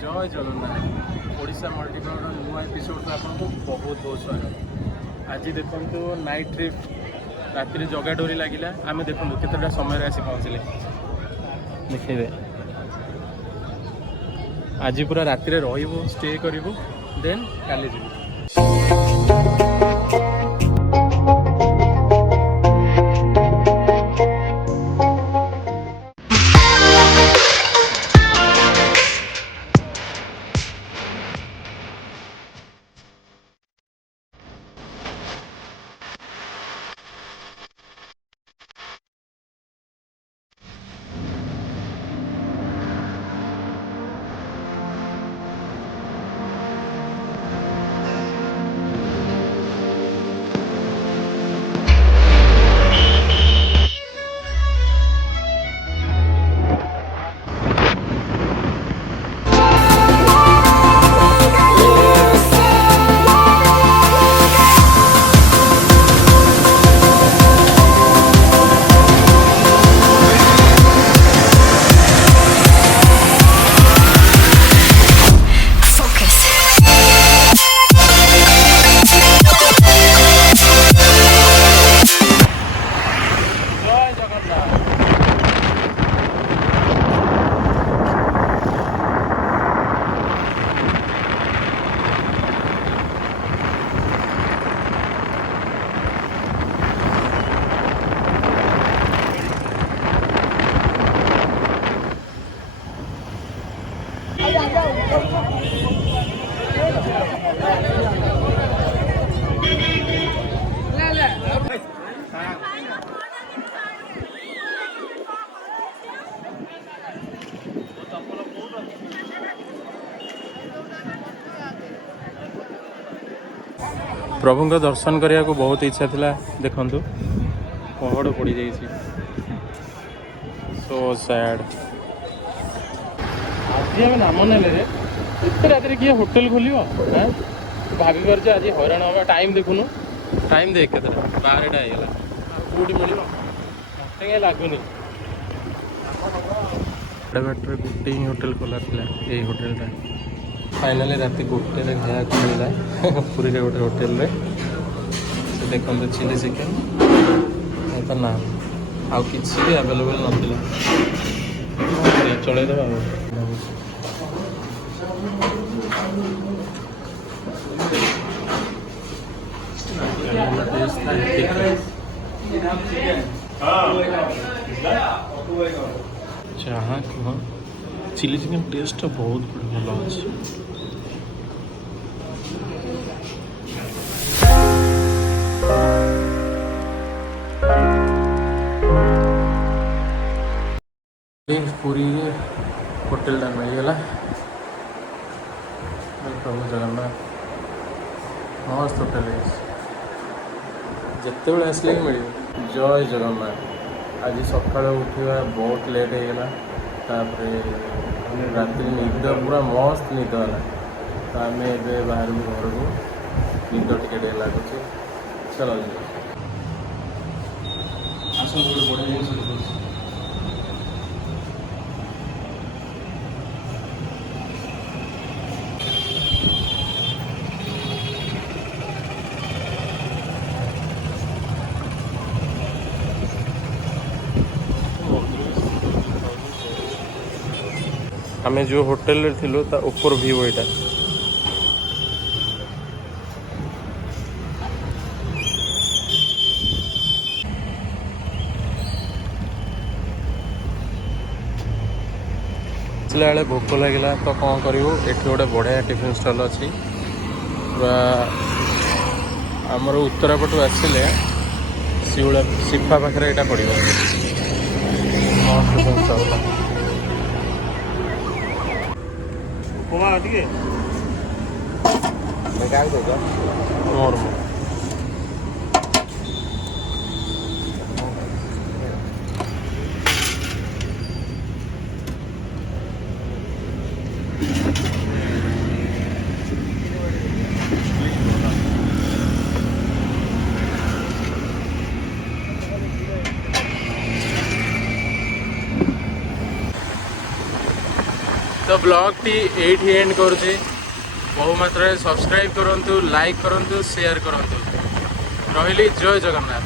जय जगन्नाथ ओडिशा मल्टीकलर नुआ एपिसोड आपको बहुत बहुत स्वागत। आज देखो नाइट ट्रिप राति जगा डोरी लगिला आम देखो केतटा समय आसी पहुँचले देखिए आज पूरा राति रही स्टे करूँ देन काली जीवु। प्रभु का दर्शन करने को बहुत इच्छा थिला देखु पहाड़ पड़ जाइए सो सैड। आज आम नाम नेले रात किए होटेल खोल भाभी पार्छ आज हैरान हवा टाइम देखुनु टाइम देख के 12टा होगा कौटी मिल मत लगुनि बाटर गोटे ही होटेल खोला था यही होटेलटा फाइनाली रात गोटे खाया मिलला पुरी गोटे होटेल रे से देखो चिली चिकेन तो नाम आउ किसी भी अवेलेबल ना चलदेवा जहाँ कह चिली चिकेन टेस्ट बहुत भल अच्छे। पूरी होटेलटा मिलगला प्रभु जगन्नाथ मस्त होटेल जिते बड़े आसले ही मिल। जय जगन्नाथ आज सका उठा बहुत लेट होगा रात निद पूरा मस्त निद है तो आम ए बाहर घर को निद टे लगुच चलो आस बढ़िया जिन आमे जो होटेल रे थिलु ता ऊपर व्यू एटा चले भोक लगे तो कौन करूँ ये गोटे बढ़िया टिफिन स्टॉल अच्छी पूरा आमर उत्तरापटू आसिले शिवला सिफा पाखे यहाँ पड़ो टिफिन स्टॉल मोर तो ब्लॉग टी एठी एंड करुचे बहु मात्रा सब्सक्राइब करंतु लाइक करंतु शेयर करंतु रहिली जय जगन्नाथ।